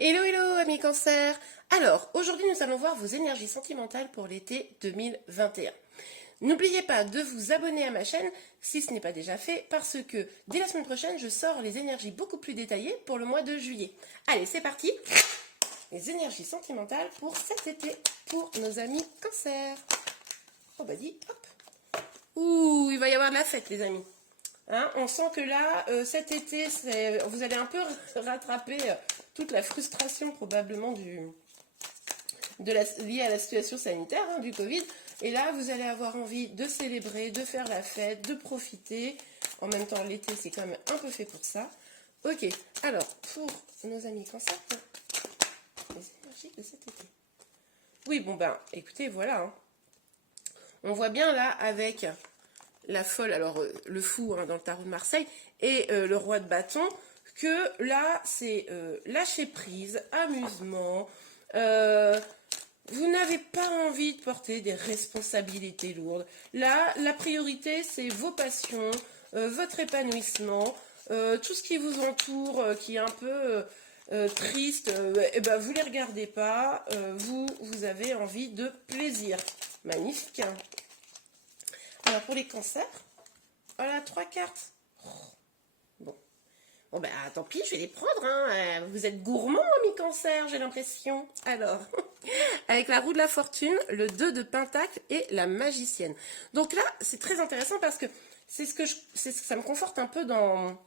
Hello hello amis cancer. Alors aujourd'hui nous allons voir vos énergies sentimentales pour l'été 2021. N'oubliez pas de vous abonner à ma chaîne si ce n'est pas déjà fait parce que dès la semaine prochaine je sors les énergies beaucoup plus détaillées pour le mois de juillet. Allez c'est parti. Les énergies sentimentales pour cet été pour nos amis cancer. Oh bah dis hop. Ouh il va y avoir de la fête les amis. Hein, on sent que là, cet été, vous allez un peu rattraper toute la frustration probablement liée à la situation sanitaire du Covid. Et là, vous allez avoir envie de célébrer, de faire la fête, de profiter. En même temps, l'été, c'est quand même un peu fait pour ça. Ok, alors, pour nos amis cancer, les énergies de cet été. Oui, bon ben, écoutez, voilà. Hein. On voit bien là, avec la folle, alors le fou dans le tarot de Marseille, et le roi de bâton, que là, c'est lâcher prise, amusement. Vous n'avez pas envie de porter des responsabilités lourdes. Là, la priorité, c'est vos passions, votre épanouissement, tout ce qui vous entoure, qui est un peu triste, eh ben, vous ne les regardez pas, vous avez envie de plaisir. Magnifique. Hein. Alors pour les cancers, voilà 3 cartes. Oh, bon. Bon ben tant pis, je vais les prendre. Hein. Vous êtes gourmand, ami cancer, j'ai l'impression. Alors, avec la roue de la fortune, le 2 de pentacle et la magicienne. Donc là, c'est très intéressant parce que ça me conforte un peu dans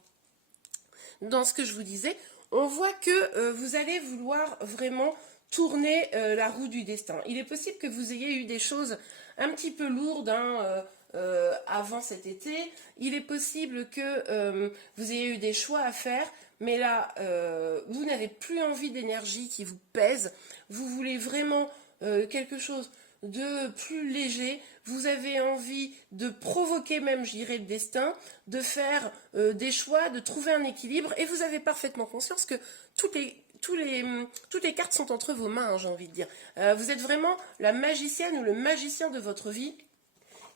ce que je vous disais. On voit que vous allez vouloir vraiment tourner la roue du destin. Il est possible que vous ayez eu des choses un petit peu lourdes avant cet été. Il est possible que vous ayez eu des choix à faire, mais là, vous n'avez plus envie d'énergie qui vous pèse. Vous voulez vraiment quelque chose de plus léger, vous avez envie de provoquer même, je dirais, le destin, de faire des choix, de trouver un équilibre, et vous avez parfaitement conscience que toutes les cartes sont entre vos mains, hein, j'ai envie de dire. Vous êtes vraiment la magicienne ou le magicien de votre vie,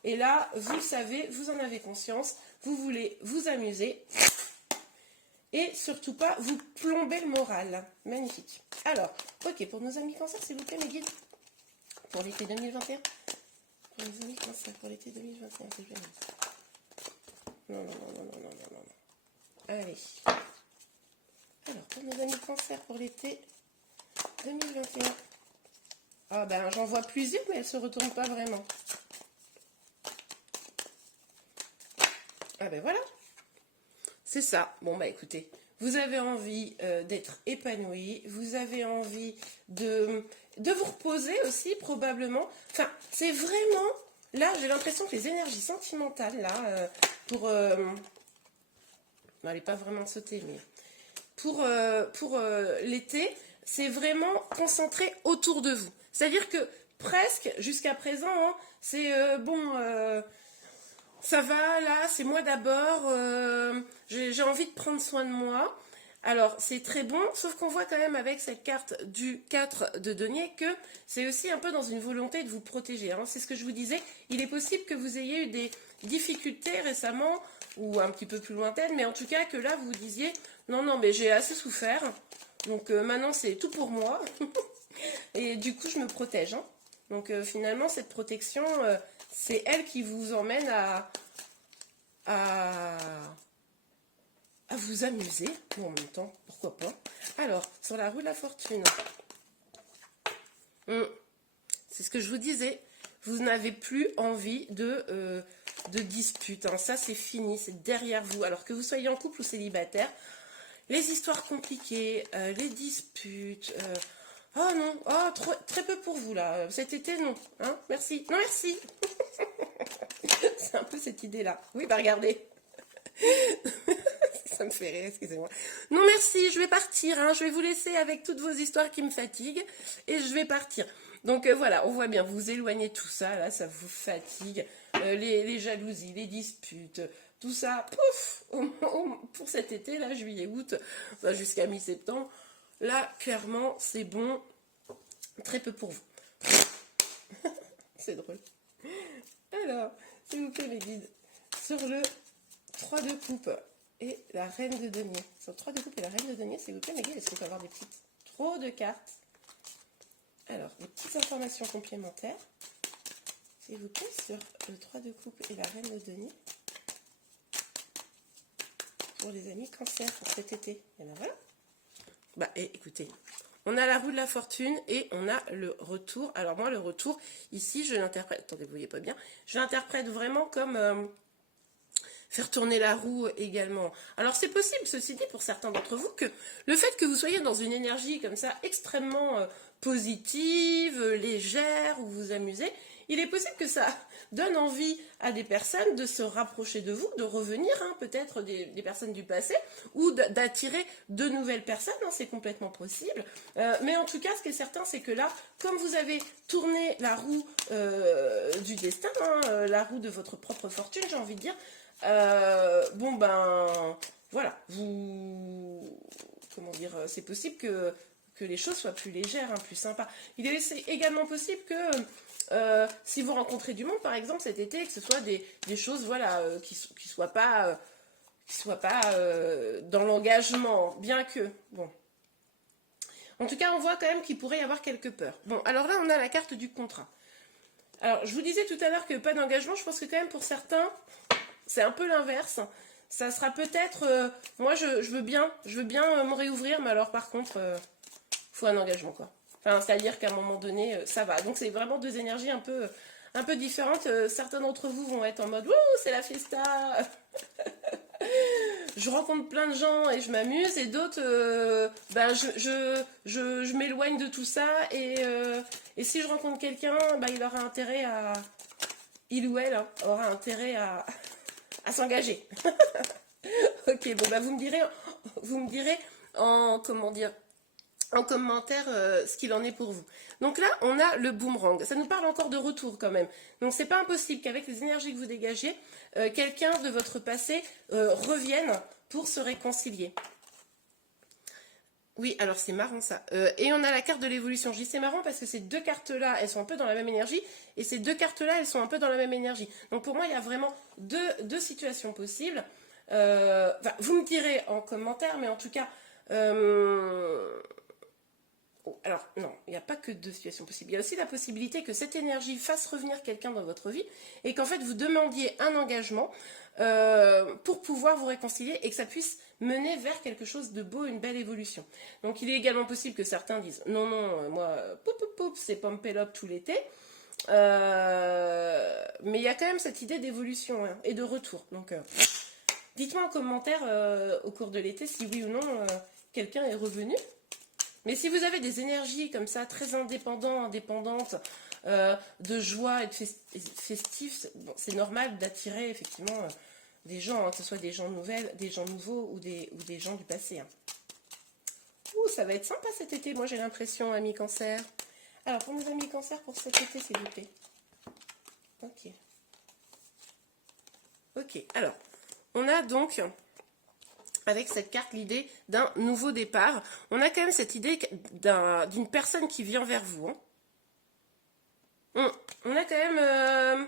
et là, vous le savez, vous en avez conscience, vous voulez vous amuser, et surtout pas vous plomber le moral. Magnifique. Alors, ok, pour nos amis cancers, s'il vous plaît, mes guides. Pour l'été 2021. Pour les amis cancer, pour l'été 2021, c'est génial. Non, non, non, non, non, non, non, non. Allez. Alors, pour nos amis cancer, pour l'été 2021. Ah ben, j'en vois plusieurs, mais elles ne se retournent pas vraiment. Ah ben voilà. C'est ça. Bon, bah écoutez, vous avez envie d'être épanoui, vous avez envie de vous reposer aussi, probablement. Enfin, c'est vraiment... Là, j'ai l'impression que les énergies sentimentales, là, pour... non, elle n'est pas vraiment sautée, mais... Pour l'été, c'est vraiment concentré autour de vous. C'est-à-dire que presque, jusqu'à présent, hein, c'est ça va, là, c'est moi d'abord, j'ai envie de prendre soin de moi. Alors, c'est très bon, sauf qu'on voit quand même avec cette carte du 4 de denier que c'est aussi un peu dans une volonté de vous protéger. Hein. C'est ce que je vous disais, il est possible que vous ayez eu des difficultés récemment, ou un petit peu plus lointaines, mais en tout cas que là, vous vous disiez, non, non, mais j'ai assez souffert, donc maintenant c'est tout pour moi, et du coup, je me protège. Hein. Donc finalement, cette protection, c'est elle qui vous emmène à vous amuser, ou en même temps, pourquoi pas. Alors, sur la roue de la fortune, c'est ce que je vous disais, vous n'avez plus envie de disputes. Hein. Ça, c'est fini, c'est derrière vous. Alors que vous soyez en couple ou célibataire, les histoires compliquées, les disputes... oh non, oh, très peu pour vous là. Cet été, non. Hein, merci. Non, merci. C'est un peu cette idée-là. Oui, bah regardez. Ça me fait rire, excusez-moi. Non, merci, je vais partir. Hein. Je vais vous laisser avec toutes vos histoires qui me fatiguent. Et je vais partir. Donc voilà, on voit bien, vous éloignez tout ça. Là, ça vous fatigue. Les jalousies, les disputes, tout ça. Pouf, pour cet été, là, juillet, août, enfin, jusqu'à mi-septembre. Là, clairement, c'est bon. Très peu pour vous. C'est drôle. Alors, s'il vous plaît, mes guides, sur le 3 de coupe et la reine de denier. Sur le 3 de coupe et la reine de denier, s'il vous plaît, mes guides, est-ce qu'on peut avoir des petites trop de cartes. Alors, des petites informations complémentaires. S'il vous plaît, sur le 3 de coupe et la reine de denier. Pour les amis cancer pour cet été. Et ben voilà. Bah, écoutez, on a la roue de la fortune et on a le retour. Alors moi, le retour, ici, je l'interprète... Attendez, vous voyez pas bien. Je l'interprète vraiment comme... faire tourner la roue également. Alors c'est possible, ceci dit, pour certains d'entre vous, que le fait que vous soyez dans une énergie comme ça, extrêmement positive, légère, où vous vous amusez, il est possible que ça donne envie à des personnes de se rapprocher de vous, de revenir, hein, peut-être des personnes du passé, ou d'attirer de nouvelles personnes, hein, c'est complètement possible. Mais en tout cas, ce qui est certain, c'est que là, comme vous avez tourné la roue du destin, hein, la roue de votre propre fortune, j'ai envie de dire, bon ben, voilà, vous... Comment dire, c'est possible que les choses soient plus légères, hein, plus sympas. Il est également possible que si vous rencontrez du monde, par exemple, cet été, que ce soit des choses, voilà, qui soient pas dans l'engagement, bien que, bon. En tout cas, on voit quand même qu'il pourrait y avoir quelques peurs. Bon, alors là, on a la carte du contrat. Alors, je vous disais tout à l'heure que pas d'engagement, je pense que quand même pour certains, c'est un peu l'inverse. Ça sera peut-être, moi je veux bien me réouvrir, mais alors par contre, faut un engagement, quoi. Enfin, c'est-à-dire qu'à un moment donné, ça va. Donc c'est vraiment deux énergies un peu différentes. Certains d'entre vous vont être en mode, wouh, c'est la fiesta. Je rencontre plein de gens et je m'amuse, et d'autres, ben, je m'éloigne de tout ça, et si je rencontre quelqu'un, ben, il aura intérêt à... Il ou elle, hein, aura intérêt à s'engager. Ok, bon, bah vous me direz en, comment dire, en commentaire ce qu'il en est pour vous. Donc là, on a le boomerang. Ça nous parle encore de retour quand même. Donc c'est pas impossible qu'avec les énergies que vous dégagez, quelqu'un de votre passé revienne pour se réconcilier. Oui, alors c'est marrant ça. Et on a la carte de l'évolution. Je dis c'est marrant parce que ces deux cartes-là, elles sont un peu dans la même énergie. Et ces deux cartes-là, elles sont un peu dans la même énergie. Donc pour moi, il y a vraiment deux situations possibles. Enfin, vous me direz en commentaire, mais en tout cas... alors non, il n'y a pas que deux situations possibles. Il y a aussi la possibilité que cette énergie fasse revenir quelqu'un dans votre vie et qu'en fait vous demandiez un engagement pour pouvoir vous réconcilier et que ça puisse mener vers quelque chose de beau, une belle évolution. Donc il est également possible que certains disent non, non, moi, c'est pompélope tout l'été. Mais il y a quand même cette idée d'évolution, hein, et de retour. Donc dites-moi en commentaire au cours de l'été si oui ou non quelqu'un est revenu. Mais si vous avez des énergies comme ça, très indépendantes, de joie et de festifs, bon, c'est normal d'attirer effectivement des gens, hein, que ce soit des gens nouveaux ou des gens du passé. Hein. Ouh, ça va être sympa cet été, moi j'ai l'impression, amis cancer. Alors, pour mes amis cancer, pour cet été, s'il vous plaît. Ok. Ok, alors, on a donc... avec cette carte l'idée d'un nouveau départ. On a quand même cette idée d'une personne qui vient vers vous. Hein. On a quand même...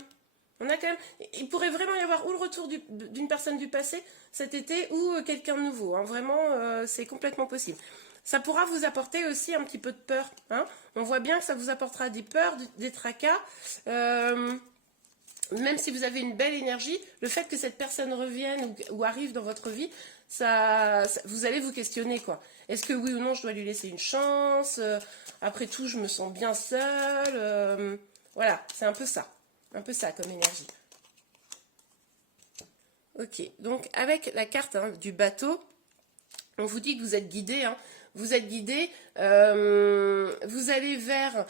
il pourrait vraiment y avoir ou le retour d'une personne du passé cet été ou quelqu'un de nouveau. Hein. Vraiment, c'est complètement possible. Ça pourra vous apporter aussi un petit peu de peur. Hein. On voit bien que ça vous apportera des peurs, des tracas. Même si vous avez une belle énergie, le fait que cette personne revienne ou arrive dans votre vie, vous allez vous questionner, quoi. Est-ce que oui ou non je dois lui laisser une chance? Après tout, je me sens bien seule. Voilà, c'est un peu ça comme énergie. Ok, donc avec la carte, hein, du bateau, on vous dit que vous êtes guidé, hein. Vous êtes guidé, vous allez vers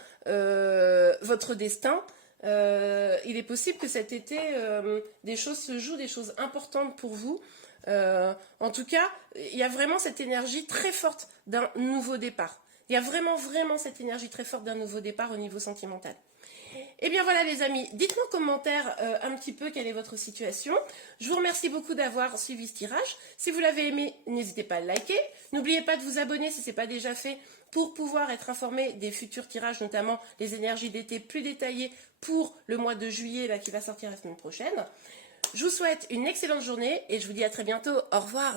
votre destin. Il est possible que cet été, des choses se jouent, des choses importantes pour vous. En tout cas, il y a vraiment cette énergie très forte d'un nouveau départ. Il y a vraiment cette énergie très forte d'un nouveau départ au niveau sentimental. Et bien voilà les amis, dites-moi en commentaire un petit peu quelle est votre situation. Je vous remercie beaucoup d'avoir suivi ce tirage. Si vous l'avez aimé, n'hésitez pas à le liker. N'oubliez pas de vous abonner si ce n'est pas déjà fait pour pouvoir être informé des futurs tirages, notamment les énergies d'été plus détaillées pour le mois de juillet là, qui va sortir la semaine prochaine. Je vous souhaite une excellente journée et je vous dis à très bientôt. Au revoir.